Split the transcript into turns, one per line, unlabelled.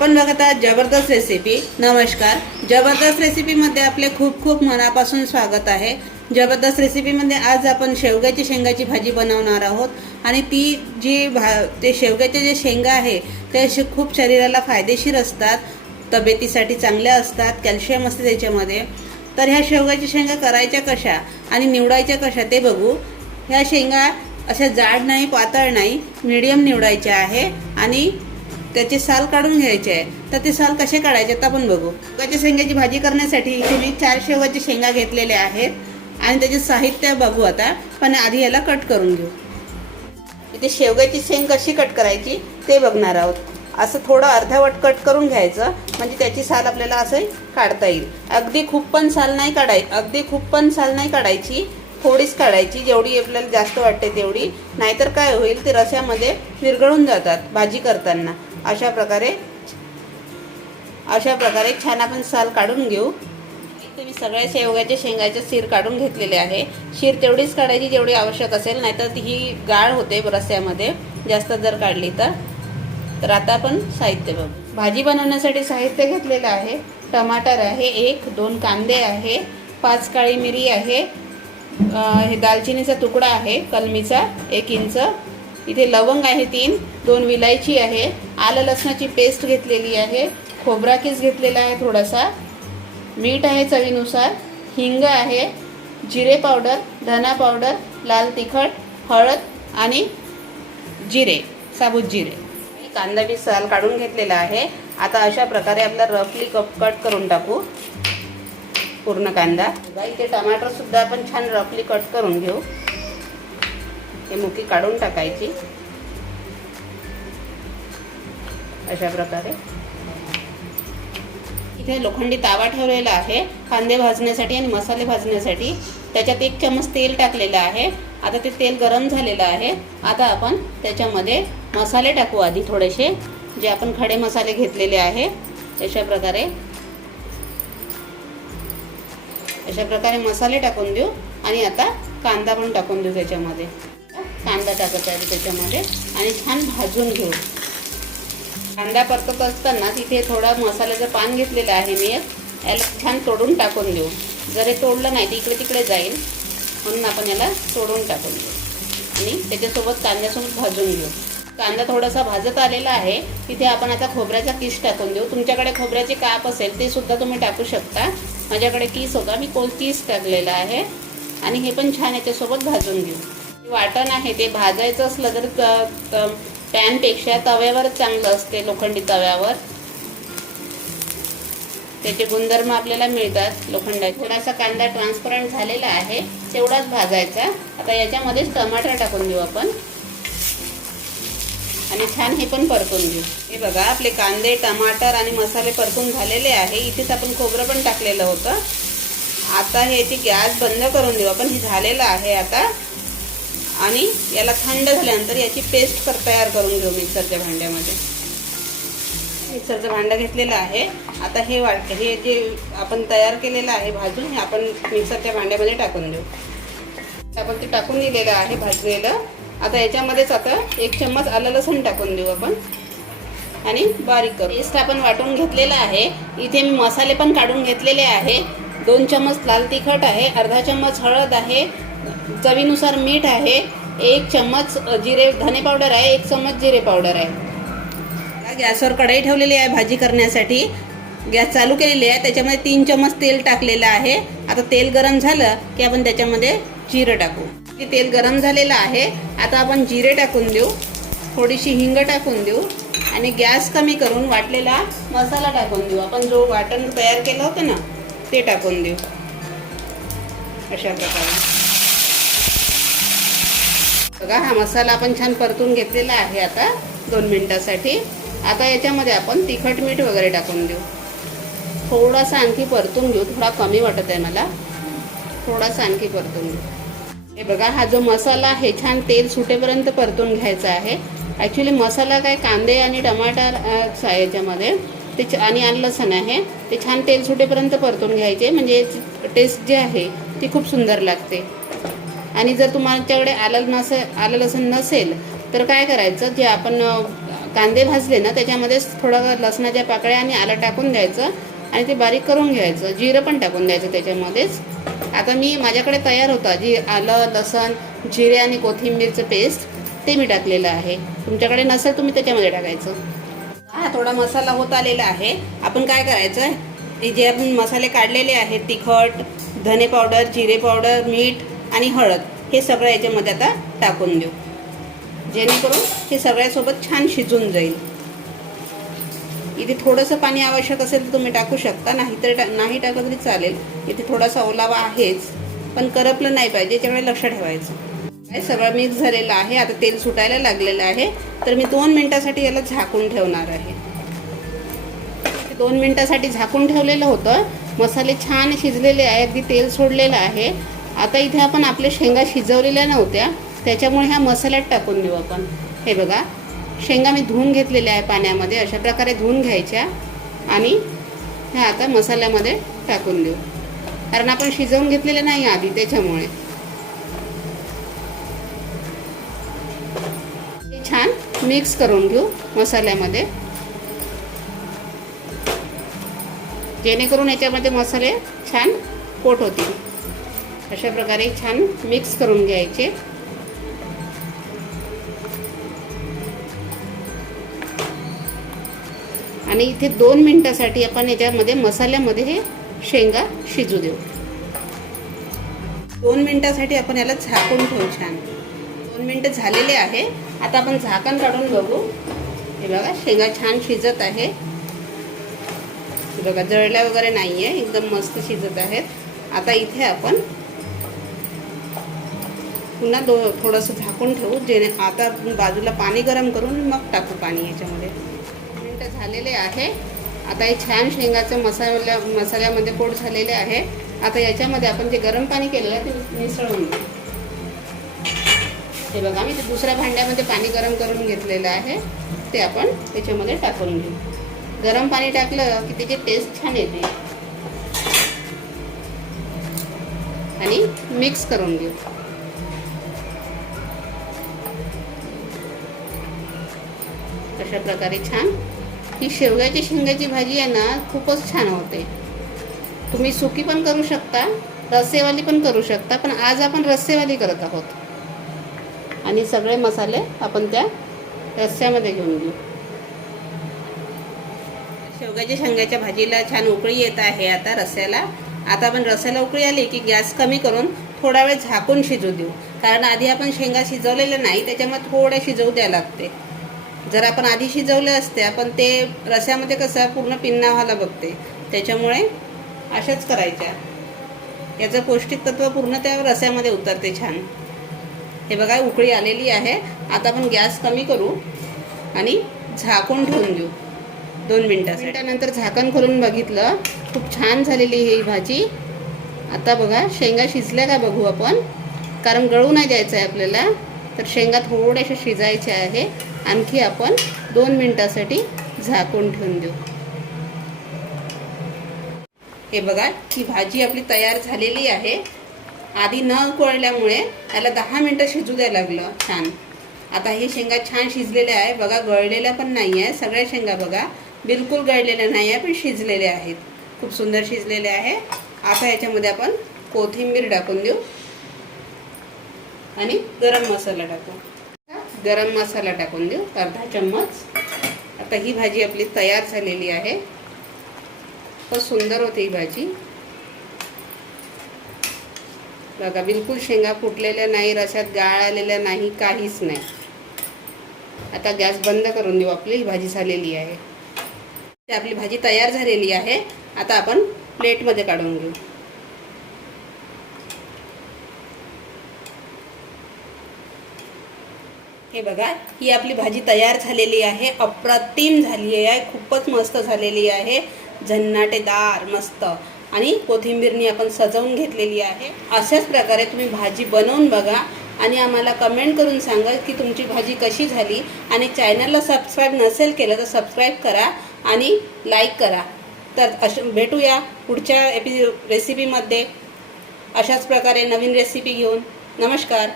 आपण बघत आहात जबरदस्त रेसिपी नमस्कार. जबरदस्त रेसिपीमध्ये आपले खूप खूप मनापासून स्वागत आहे. जबरदस्त रेसिपीमध्ये आज आपण शेवग्याची शेंगाची भाजी बनवणार आहोत. आणि ती जी भा ते शेवग्याचे जे शेंगा आहे ते असे खूप शरीराला फायदेशीर असतात तब्येतीसाठी चांगल्या असतात कॅल्शियम असते त्याच्यामध्ये. तर ह्या शेवग्याच्या शेंगा करायच्या कशा आणि निवडायच्या कशा ते बघू. ह्या शेंगा अशा जाड नाही पातळ नाही मीडियम निवडायच्या आहे. आणि त्याचे साल काढून घ्यायचे आहे. तर ते साल कसे काढायचे तर आपण बघू. गच्या शेंगाची भाजी करण्यासाठी इथे मी चार शेवगाच्या शेंगा घेतलेल्या आहेत. आणि त्याचे साहित्य बघू आता. पण आधी याला कट करून घेऊ. इथे शेवग्याची शेंग कशी कट करायची ते बघणार आहोत. असं थोडं अर्धवट कट करून घ्यायचं. म्हणजे त्याची साल आपल्याला असं काढता येईल. अगदी खूप पण साल नाही काढाय अगदी खूप पण साल नाही काढायची. थोडीच काढायची जेवढी आपल्याला जास्त वाटते तेवढी. नाहीतर काय होईल ते रस्यामध्ये विरघळून जातात भाजी करताना. अशा प्रकारे अशा प्रकारे छान आपण साल काढून घेऊ. तुम्ही मी सगळ्या शेवग्याच्या शेंगाचे सीर काढून घेतलेले आहे. शीर तेवढीच काढायची जेवढी आवश्यक असेल नाहीतर ती ही गाळ होते रस्यामध्ये जास्त जर काढली तर. तर आता आपण साहित्य बघू. भाजी बनवण्यासाठी साहित्य घेतलेलं आहे. टमाटर आहे एक दोन कांदे आहे पाच काळी मिरी आहे हे दालचिनीचा तुकडा आहे कलमीचा एक इंच. इथे लवंग आहे तीन दोन विलायची आहे. आलं लसणाची पेस्ट घेतलेली आहे. खोबरा किस घेतलेला आहे थोडासा. मीठ आहे चवीनुसार. हिंग आहे. जिरे पावडर धना पावडर लाल तिखट हळद आणि जिरे साबूत जिरे. कांदा मी साल काढून घेतलेला आहे. आता अशा प्रकारे आपला रफली कप कट करून टाकू. पूर्ण कांदा. इथे टमाटरसुद्धा आपण छान रफली कट करून घेऊ. हे मुकी काढून टाकायची. अशा प्रकारे. इथे लोखंडी तावा ठेवलेला आहे. कांदे भाजण्यासाठी आणि मसाले भाजण्यासाठी. त्याच्यात एक चमच तेल टाकलेलं आहे. आता ते तेल गरम झालेलं आहे. आता आपण त्याच्यामध्ये मसाले टाकू आधी थोडेसे. जे आपण खडे मसाले घेतलेले आहे. अशा प्रकारे. अशा प्रकारे मसाले टाकून देऊ आणि आता कांदा पण टाकून देऊ त्याच्यामध्ये. कांदा टाकत आहे त्याच्यामध्ये आणि छान भाजून घेऊ. कांदा परतत असताना तिथे थोडा मसाल्याचं पान घेतलेलं आहे मी याला छान तोडून टाकून देऊ. जर हे तोडलं नाही तर इकडे तिकडे जाईल म्हणून आपण याला तोडून टाकून देऊ. आणि त्याच्यासोबत कांद्यासोबत भाजून घेऊ. कांदा थोडासा भाजत आलेला आहे तिथे आपण आता खोबऱ्याचा किस टाकून देऊ. तुमच्याकडे खोबऱ्याचे काप असेल ते सुद्धा तुम्ही टाकू शकता. माझ्याकडे तीस होता. मी कोल तीस टाकलेला आहे. आणि हे पण छान याच्यासोबत भाजून घेऊ. वाटण आहे ते भाजायचं असलं तर पॅनपेक्षा तव्यावरच चांगलं असते लोखंडी तव्यावर. त्याचे गुणधर्म आपल्याला मिळतात लोखंडाचे. थोडासा कांदा ट्रान्सपरंट झालेला आहे. तेवढाच भाजायचा. आता याच्यामध्येच टमाटर टाकून देऊ आपण. आणि छान हे पण परतून घेऊ. हे बघा आपले कांदे टमाटर आणि मसाले परतून झालेले आहे. इथेच आपण खोबरं पण टाकलेलं होतं. आता हे ती गॅस बंद करून देऊ. आपण हे झालेलं आहे आता. आणि याला थंड झाल्यानंतर याची पेस्ट कर तयार करून घेऊ मिक्सरच्या भांड्यामध्ये. मिक्सरचं भांडं घेतलेलं आहे. आता हे वाट हे जे आपण तयार केलेलं आहे भाजून हे आपण मिक्सरच्या भांड्यामध्ये टाकून देऊ. आपण ते टाकून दिलेलं आहे भाजलेलं. आता याच्यामध्येच आता एक चम्मच आलं लसूण टाकून देऊ आपण. आणि बारीक करू. पेस्ट आपण वाटून घेतलेलं आहे. इथे मी मसाले पण काढून घेतलेले आहे. दोन चम्मच लाल तिखट आहे अर्धा चम्मच हळद आहे चवीनुसार मीठ आहे एक चम्मच जिरे धने पावडर आहे एक चम्मच जिरे पावडर आहे. गॅसवर कढई ठेवलेली आहे भाजी करण्यासाठी. गॅस चालू केलेली आहे त्याच्यामध्ये तीन चम्मच तेल टाकलेलं आहे. आता तेल गरम झालं की आपण त्याच्यामध्ये जिरं टाकू. तेल गरम झालेलं आहे. आता आपण जिरे टाकून देऊ. थोडीशी हिंग टाकून देऊ. आणि गॅस कमी करून वाटलेला मसाला टाकून देऊ. आपण जो वाटण तयार केलं होतं ना ते टाकून देऊ. अशा प्रकारे. बघा हा मसाला आपण छान परतून घेतलेला आहे आता दोन मिनटासाठी. आता याच्यामध्ये आपण तिखट मीठ वगैरे टाकून देऊ. थोडासा आणखी परतून घेऊ. थोडा कमी वाटत आहे मला. थोडासा आणखी परतून घेऊ. हे बघा हा जो मसाला आहे छान तेल सुटेपर्यंत परतून घ्यायचा आहे. ॲक्च्युली मसाला काय कांदे आणि टमाटर याच्यामध्ये. ते आणि लसण आहे. ते छान तेल सुटेपर्यंत परतून घ्यायचे. म्हणजे टेस्ट जी आहे ती खूप सुंदर लागते. आणि जर तुमच्याकडे आलं नसेल आलं लसण नसेल तर काय करायचं? जे आपण कांदे भाजले ना त्याच्यामध्येच थोडं लसणाच्या पाकळ्या आणि आलं टाकून द्यायचं. आणि ते बारीक करून घ्यायचं. जिरं पण टाकून द्यायचं त्याच्यामध्येच. आता मी माझ्याकडे तयार होता जी आलं लसण जिरे आणि कोथिंबीरचं पेस्ट ते मी टाकलेलं आहे. तुमच्याकडे नसेल तुम्ही त्याच्यामध्ये टाकायचं. हा थोडा मसाला होत आलेला आहे. आपण काय करायचं? आहे जे आपण मसाले काढलेले आहेत तिखट धने पावडर जिरे पावडर मीठ आणि हळद हे सगळं याच्यामध्ये आता टाकून देऊ. जेणेकरून हे सगळ्यासोबत छान शिजून जाईल. इथे थोडंसं पाणी आवश्यक असेल तर तुम्ही टाकू शकता नाही तर टा नाही टाकलं तरी चालेल. इथे थोडासा ओलावा आहेच पण करपलं नाही पाहिजे याच्याकडे लक्ष ठेवायचं. हे सगळं मिक्स झालेलं आहे आता तेल सुटायला लागलेलं आहे. तर मी दोन मिनिटासाठी याला झाकून ठेवणार आहे. दोन मिनिटासाठी झाकून ठेवलेलं होतं. मसाले छान शिजलेले आहे अगदी तेल सोडलेलं आहे. आता इथे आपण आपल्या शेंगा शिजवलेल्या नव्हत्या त्याच्यामुळे ह्या मसाल्यात टाकून देऊ आपण. हे बघा. शेंगा मी धुवून घेतलेल्या आहे पाण्यामध्ये अशा प्रकारे धुवून घ्यायच्या आणि ह्या आता मसाल्यामध्ये टाकून देऊ. कारण आपण शिजवून घेतलेलं नाही आधी त्याच्यामुळे. छान मिक्स करून घेऊ मसाल्यामध्ये. जेणेकरून याच्यामध्ये मसाले छान कोट होतील. अशा प्रकारे छान मिक्स करून घ्यायचे. आणि इथे दोन मिनटासाठी आपण याच्यामध्ये मसाल्यामध्ये हे शेंगा शिजू देऊ. दोन मिनटासाठी आपण याला झाकून ठेवू छान. दोन मिनटं झालेले आहे. आता आपण झाकण काढून बघू. हे बघा शेंगा छान शिजत आहे. हे बघा जळल्या वगैरे नाही आहे एकदम मस्त शिजत आहेत. आता इथे आपण पुन्हा दो थोडंसं झाकून ठेवू. जेणे आता बाजूला पाणी गरम करून मग टाकू पाणी याच्यामध्ये. झालेले आहे. आता हे छान शेंगाचं मसाल्या मसाल्यामध्ये कोट झालेले आहे. आता याच्यामध्ये आपण जे गरम पाणी केलेलं आहे ते मिसळून घेऊ. हे बघा मी ते दुसऱ्या भांड्यामध्ये पाणी गरम करून घेतलेलं आहे. ते आपण त्याच्यामध्ये टाकून घेऊ. गरम पाणी टाकलं की त्याची टेस्ट छान येते. आणि मिक्स करून घेऊ. अशा प्रकारे छान ही शेवग्याची शेंगाची भाजी आहे ना खूपच छान होते. तुम्ही सुकी पण करू शकता रस्सेवाली पण करू शकता पण आज आपण रस्सेवाली करत आहोत. आणि सगळे मसाले आपण त्या रस्स्यामध्ये घेऊन घेऊ. शेवग्याच्या शेंगाच्या भाजीला छान उकळी येत आहे आता रस्स्याला. आता आपण रस्स्याला उकळी आली की गॅस कमी करून थोडा वेळ झाकून शिजू देऊ. कारण आधी आपण शेंगा शिजवलेल्या नाही त्याच्यामुळे थोड्या शिजवू द्यायला लागते. जर आपण आधी शिजवले असते पण ते रस्यामध्ये कसं पूर्ण पिन्ना व्हायला बघते. त्याच्यामुळे अशाच करायच्या. याचं पौष्टिक तत्व पूर्ण त्या रस्यामध्ये उतरते छान. हे बघा उकळी आलेली आहे. आता आपण गॅस कमी करू आणि झाकून ठेवून देऊ दोन मिनटासाठी. मिनटानंतर झाकण करून बघितलं. खूप छान झालेली ही भाजी. आता बघा शेंगा शिजल्या का बघू आपण? कारण गळू नाही द्यायचं आहे आपल्याला. तर शेंगा थोड्याशा शिजायच्या आहे. आणखी आपण दोन मिनटासाठी झाकून ठेवून देऊ. हे बघा ही भाजी आपली तयार झालेली आहे. आधी न कोळल्यामुळे त्याला दहा मिनटं शिजू द्यायला लागलं छान. आता हे शेंगा छान शिजलेल्या आहे बघा गळलेल्या पण नाही आहे सगळ्या शेंगा बघा बिलकुल गळलेल्या नाही आहे पण शिजलेल्या आहेत. खूप सुंदर शिजलेले आहे. आता याच्यामध्ये आपण कोथिंबीर टाकून देऊ. आणि गरम मसाला टाकू. गरम मसाला टाकून देऊ अर्धा चम्मच. आता ही भाजी आपली तयार झालेली आहे. खूप सुंदर होते ही भाजी. बघा बिलकुल शेंगा फुटलेल्या नाही रशात गाळ आलेल्या नाही काहीच नाही. आता गॅस बंद करून देऊ आपली ही भाजी झालेली आहे. ते आपली भाजी तयार झालेली आहे. आता आपण प्लेटमध्ये काढून घेऊ. हे बघा ही आपली भाजी तयार झालेली आहे अप्रतिम झाली आहे खूपच मस्त झालेली आहे. झन्नाटेदार मस्त. आणि कोथिंबीरनी आपण सजवून घेतलेली आहे. अशाच प्रकारे तुम्ही भाजी बनवून बघा आणि आम्हाला कमेंट करून सांगा की तुमची भाजी कशी झाली. आणि चॅनलला सबस्क्राईब नसेल केलं तर सबस्क्राईब करा आणि लाईक करा. तर अश भेटूया पुढच्या एपि रेसिपीमध्ये अशाच प्रकारे नवीन रेसिपी घेऊन. नमस्कार.